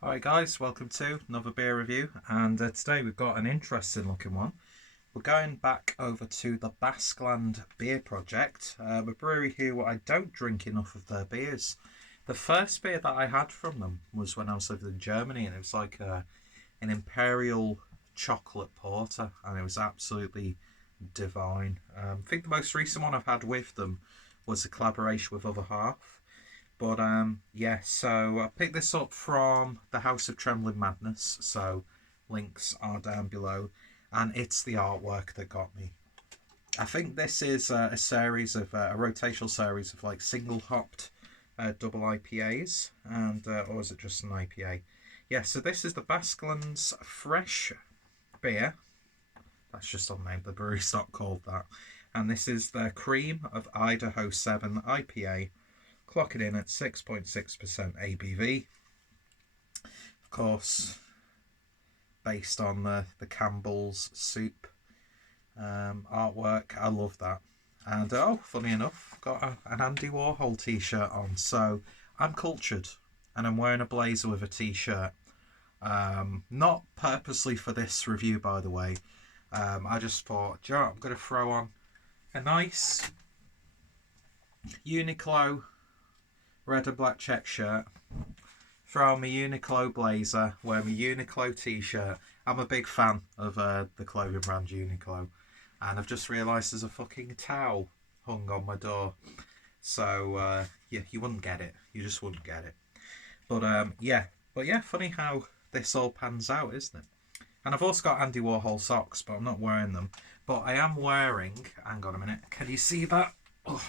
Alright guys, welcome to another beer review, and today we've got an interesting looking one. We're going back over to the Basqueland Beer Project, a brewery who I don't drink enough of their beers. The first beer that I had from them was when I was living in Germany, and it was like an imperial chocolate porter, and it was absolutely divine. I think the most recent one I've had with them was a collaboration with Other Half. But yeah, so I picked this up from the House of Trembling Madness, so links are down below, and it's the artwork that got me. I think this is a series of a rotational series of like single hopped double IPAs, and or is it just an IPA? Yeah, so this is the Basqueland's Fresh beer. That's just on the name. The brewery's not called that. And this is the Cream of Idaho 7 IPA, clocking in at 6.6% ABV. Of course, based on the Campbell's soup artwork. I love that. And oh, funny enough, got an Andy Warhol t-shirt on. So I'm cultured, and I'm wearing a blazer with a t-shirt. Not purposely for this review, by the way. I just thought, you know what, I'm going to throw on a nice Uniqlo red and black check shirt, throw on my Uniqlo blazer, wear my Uniqlo t-shirt. I'm a big fan of the clothing brand Uniqlo, and I've just realised there's a fucking towel hung on my door. So yeah, you wouldn't get it. You just wouldn't get it. But yeah, funny how this all pans out, isn't it? And I've also got Andy Warhol socks, but I'm not wearing them. But I am wearing. Hang on a minute. Can you see that? Oh,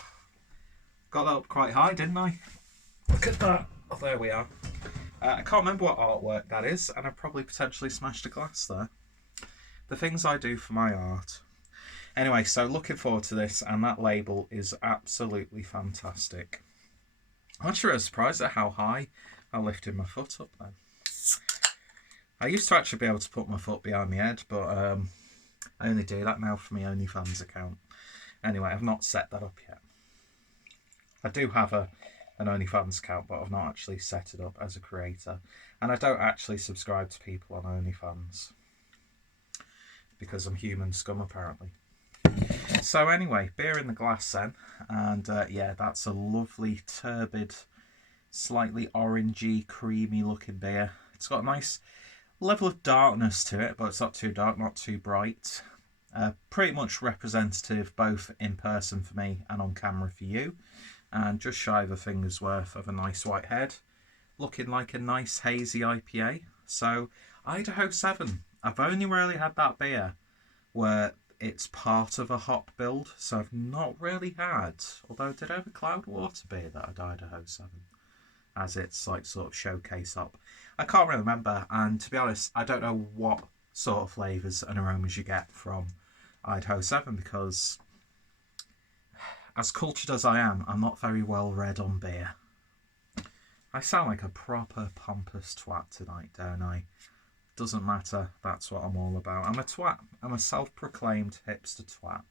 got that up quite high, didn't I? Look at that. Oh, there we are. I can't remember what artwork that is, and I've probably potentially smashed a glass there. The things I do for my art. Anyway, so looking forward to this, and that label is absolutely fantastic. I'm actually really surprised at how high I lifted my foot up then. I used to actually be able to put my foot behind my head, but I only do that now for my OnlyFans account. Anyway, I've not set that up yet. I do have an OnlyFans account, but I've not actually set it up as a creator. And I don't actually subscribe to people on OnlyFans because I'm human scum, apparently. So anyway, beer in the glass then. And yeah, that's a lovely, turbid, slightly orangey, creamy looking beer. It's got a nice level of darkness to it, but it's not too dark, not too bright. Pretty much representative both in person for me and on camera for you. And just shy of a finger's worth of a nice white head. Looking like a nice hazy IPA. So, Idaho 7. I've only really had that beer where it's part of a hop build. So I've not really had, although I did have a Cloudwater beer that had Idaho 7 as its like sort of showcase hop. I can't really remember, and to be honest, I don't know what sort of flavours and aromas you get from Idaho 7 because, as cultured as I am, I'm not very well read on beer. I sound like a proper pompous twat tonight, don't I? Doesn't matter, that's what I'm all about. I'm a twat. I'm a self-proclaimed hipster twat.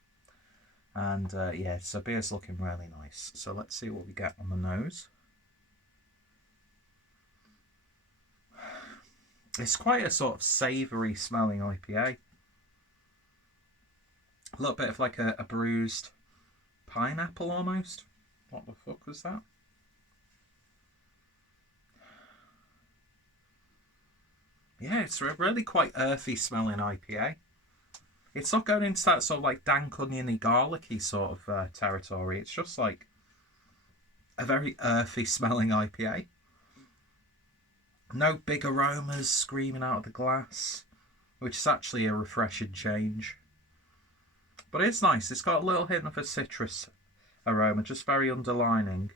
And yeah, so beer's looking really nice. So let's see what we get on the nose. It's quite a sort of savoury smelling IPA. A little bit of like a bruised pineapple almost. What the fuck was that? Yeah, it's a really quite earthy smelling IPA. It's not going into that sort of like dank oniony garlicky sort of territory. It's just like a very earthy smelling IPA. No big aromas screaming out of the glass, which is actually a refreshing change. But it's nice. It's got a little hint of a citrus aroma, just very underlining.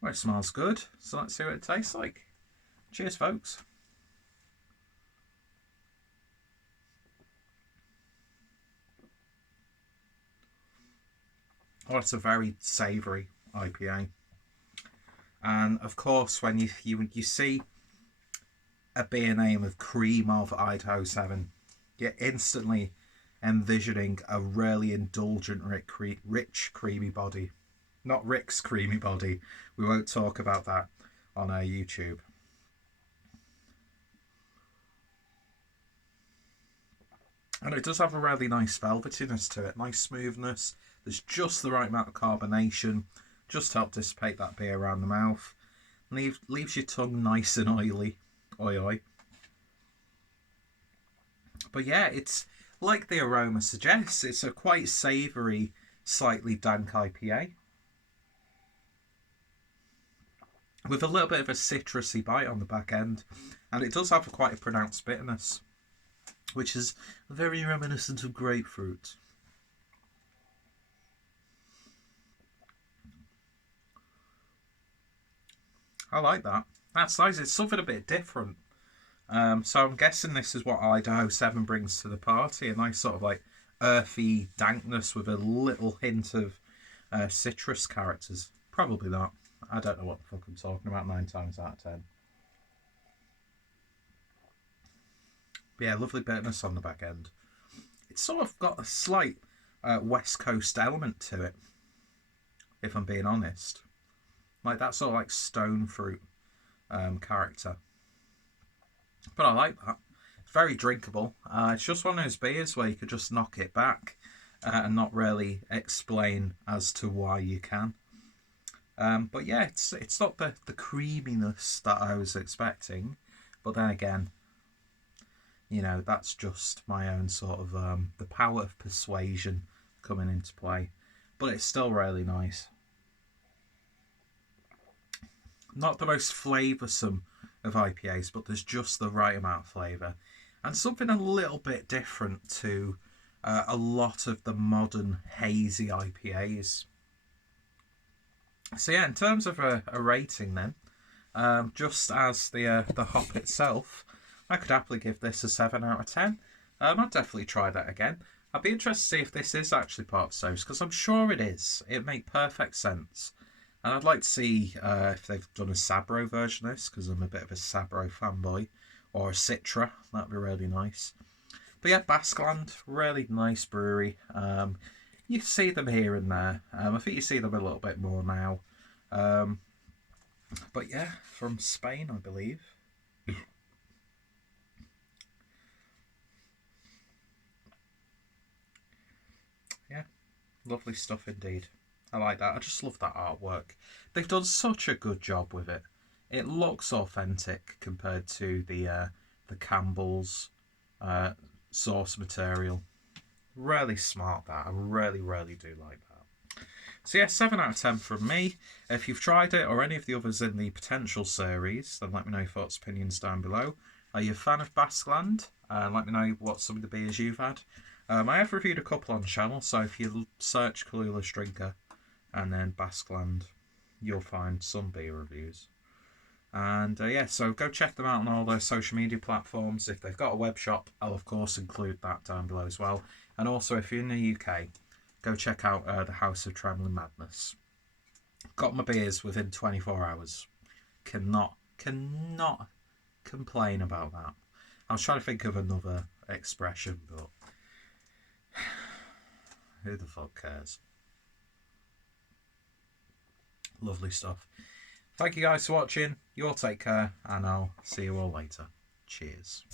Well, it smells good, so let's see what it tastes like. Cheers, folks. Oh, it's a very savoury IPA. And of course, when you see a beer name of Cream of Idaho 7, you're instantly envisioning a really indulgent, rich, creamy body. Not Rick's creamy body. We won't talk about that on our YouTube. And it does have a really nice velvetiness to it, nice smoothness. There's just the right amount of carbonation, just to help dissipate that beer around the mouth. Leaves your tongue nice and oily. Oi oi. But yeah, it's like the aroma suggests, it's a quite savoury, slightly dank IPA. With a little bit of a citrusy bite on the back end. And it does have quite a pronounced bitterness, which is very reminiscent of grapefruit. I like that. That's nice. It's something a bit different. So I'm guessing this is what Idaho 7 brings to the party. A nice sort of like earthy dankness with a little hint of citrus characters. Probably not. I don't know what the fuck I'm talking about 9 times out of 10. But yeah, lovely bitterness on the back end. It's sort of got a slight West Coast element to it, if I'm being honest. Like that sort of like stone fruit character. But I like that. It's very drinkable. It's just one of those beers where you could just knock it back and not really explain as to why you can. But yeah, it's not the creaminess that I was expecting. But then again, you know, that's just my own sort of the power of persuasion coming into play. But it's still really nice. Not the most flavoursome of IPAs, but there's just the right amount of flavour. And something a little bit different to a lot of the modern hazy IPAs. So yeah, in terms of a rating then, just as the hop itself, I could happily give this a 7 out of 10. I'd definitely try that again. I'd be interested to see if this is actually part of SOS, because I'm sure it is. It makes perfect sense. And I'd like to see if they've done a Sabro version of this, because I'm a bit of a Sabro fanboy. Or a Citra, that'd be really nice. But yeah, Basqueland, really nice brewery. You see them here and there. I think you see them a little bit more now. But yeah, from Spain, I believe. Yeah, lovely stuff indeed. I like that. I just love that artwork. They've done such a good job with it. It looks authentic compared to the Campbell's source material. Really smart that. I really, really do like that. So yeah, 7 out of 10 from me. If you've tried it or any of the others in the potential series, then let me know your thoughts, opinions down below. Are you a fan of Basqueland? Let me know what some of the beers you've had. I have reviewed a couple on the channel, so if you search Clueless Drinker and then Basqueland, you'll find some beer reviews. And yeah, so go check them out on all their social media platforms. If they've got a web shop, I'll of course include that down below as well. And also, if you're in the UK, go check out the House of Trembling Madness. Got my beers within 24 hours. Cannot complain about that. I was trying to think of another expression, but who the fuck cares? Lovely stuff. Thank you guys for watching. You all take care, and I'll see you all later. Cheers.